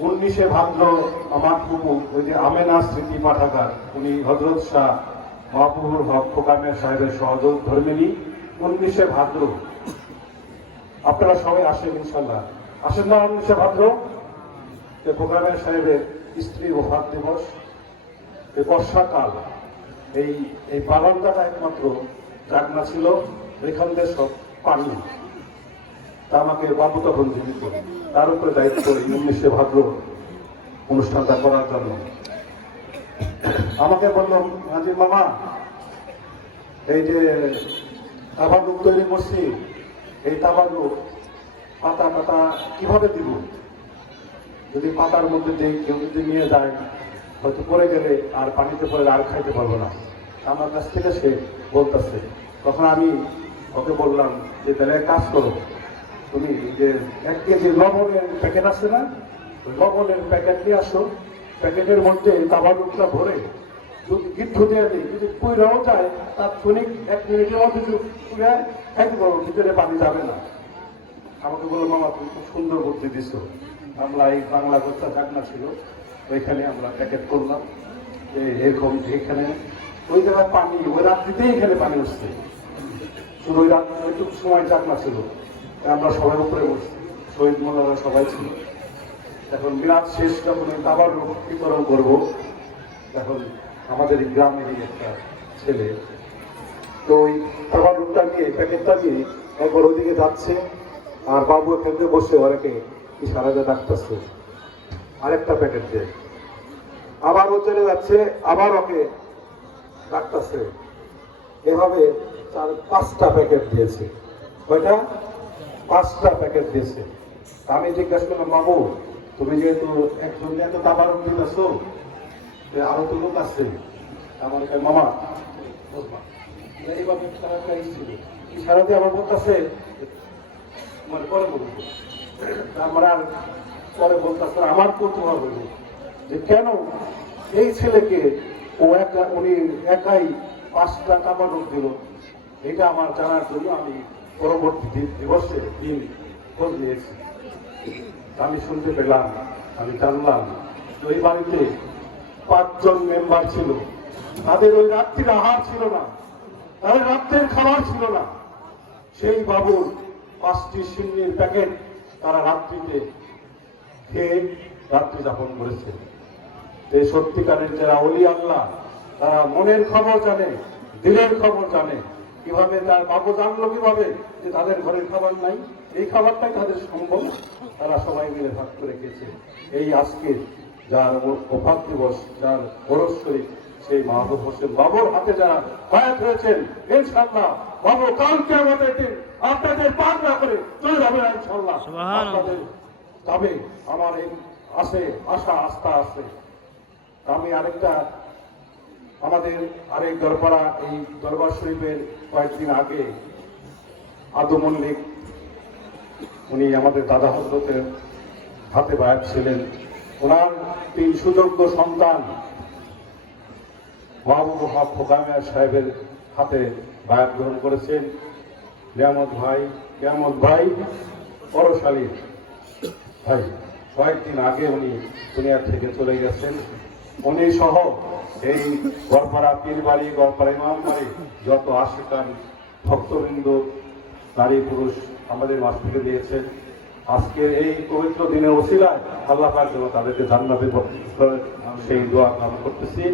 উনিশে ভাদ্র আমার ফুপু ওই যে আমেনা স্মৃতি পাঠাগার, উনি হজরত শাহ মাহবুবুর হক ফোকামের সাহেবের সহযোগ ধর্মিনী উনিশে ভাদ্র। আপনারা সবাই আসেন ইনশাল্লাহ। আসেন না উনিশে ভাদ্র? যে ফোকামের সাহেবের স্ত্রী ও ওফাত দিবস এই বর্ষাকাল। এই এই বারান্দাটা একমাত্র জাগনা ছিল, এখান থেকে সব পানি তা আমাকে বাবু তখন জীবিত তার উপরে দায়িত্ব উনিশে ভাদ্র অনুষ্ঠানটা করার জন্য। আমাকে বললাম হাজির মামা, এই যে তাবারুক তৈরি করছি এই তাবারুক পাতা পাতা কীভাবে দিব? যদি পাতার মধ্যে দিয়ে কেউ যদি নিয়ে যায়, হয়তো পড়ে গেলে আর পানিতে পড়ে আর খাইতে পারব না। আমার কাছ থেকে সে বলতেছে। তখন আমি ওকে বললাম যে, তাহলে কাজ করো তুমি যে এক কেজি লবণের প্যাকেট আছে না, ওই লবণের প্যাকেট নিয়ে আসো। প্যাকেটের মধ্যে তাবারুকটা ভরে যদি গিদ্ধ দিয়ে দিই যদি পুইরাও যায়, তার ক্ষণিক এক মিনিটের মধ্যে পুরে খাইতে ভিতরে পানি যাবে না। আমাকে বলল মামা তুমি খুব সুন্দর বুদ্ধি দিছো। আমরা এই বাংলা গোচ্ছা চাকনা ছিল, ওইখানে আমরা প্যাকেট করলাম। যে এরকম এখানে, ওই জায়গায় পানি, ওই রাত্রিতেই এখানে পানি উঠছে শুধু ওই রাত ওইটুকু সময় চাকনা ছিল। আমরা সবার উপরে বসছি। শহীদ মোল্লারা সবাই ছিল। এখন মিরাজ শেষ যখন আবার বিতরণ করব এখন আমাদের এই গ্রামেরই একটা ছেলে। তো ওই খাবার রুটটা নিয়ে, প্যাকেটটা নিয়ে একবার ওদিকে যাচ্ছে, আর বাবু এখানে বসে ওরাকে ইশারাতে ডাকতেছে। আরেকটা প্যাকেট দিয়ে আবার ও চলে যাচ্ছে, আবার ওকে ডাকতেছে। এভাবে চার পাঁচটা প্যাকেট দিয়েছে। কয়টা? পাঁচটা প্যাকেট দিয়েছে। আমি জিজ্ঞাসা করলাম বাবু তুমি যেহেতু একজন এত দাবার দিতেছ আরও তো লোক আছে। আমার মামা। এইভাবে খারাপ ছিল। ইশারাতে আমার বলতেছে? মানে পরে বলব। আমার আর পরে বলতেছে আমার কৌতূহল হইল যে কেন এই ছেলেকে ও একা, উনি একাই পাঁচটা কাবারক দিল, এটা আমার জানার জন্য আমি পরবর্তী দিবসে দিন খোঁজ নিয়েছি। আমি শুনতে পেলাম, আমি জানলাম ওই বাড়িতে পাঁচজন মেম্বার ছিল। তাদের ওই রাত্রির আহার ছিল না, তাদের রাত্রের খাবার ছিল না। সেই বাবুর পাঁচটি সিন্নির প্যাকেট তারা রাত্রিতে খেয়ে রাত্রি যাপন করেছে। এই সত্যিকারের যারা অলি আল্লাহ, তারা মনের খবর জানে, দিলের খবর জানে। কীভাবে তার বাবু জানলো কীভাবে যে তাদের ঘরের খাবার নাই? এই খাবারটাই তাদের সম্ভব। তারা সবাই মিলে ভাগ করে খেয়েছে। এই আজকে যার অভাব দিবস যার বরস শরীফ সেই মাহবুব হোসেন বাবুর হাতে যারা বায়াত হয়েছেন ইনশাল্লাহ বাবু কালকে আমাদের দিন আপনাদের পাক না করে চলে যাবে ইনশাল্লাহ আপনাদের যাবে আমার এই আছে আশা আস্থা আছে। আমি আরেকটা আমাদের আরেক দরবারা, এই দরবার শরীফের কয়েকদিন আগে আদু মল্লিক, উনি আমাদের দাদা হজরতের হাতে বায়াত ছিলেন। ওনার তিন সুযোগ্য সন্তান মাহবুব হক ফোকামিয়া সাহেবের হাতে বায়াত গ্রহণ করেছেন। নিয়ামত ভাই নিয়ামত ভাই, পরশালী ভাই, কয়েকদিন আগে উনি দুনিয়া থেকে চলে গেছেন। উনি সহ এই গড়পাড়া পীরবাড়ি, গড়পাড়া ইমামবাড়ি যত আশিকান ভক্তবৃন্দ, নারী পুরুষ আমাদের মাছ থেকে দিয়েছেন। আজকে এই পবিত্র দিনে ওসিলায় আল্লাহ পাক যেন তাদেরকে জান্নাতে সেই দোয়া কামনা করতেছি।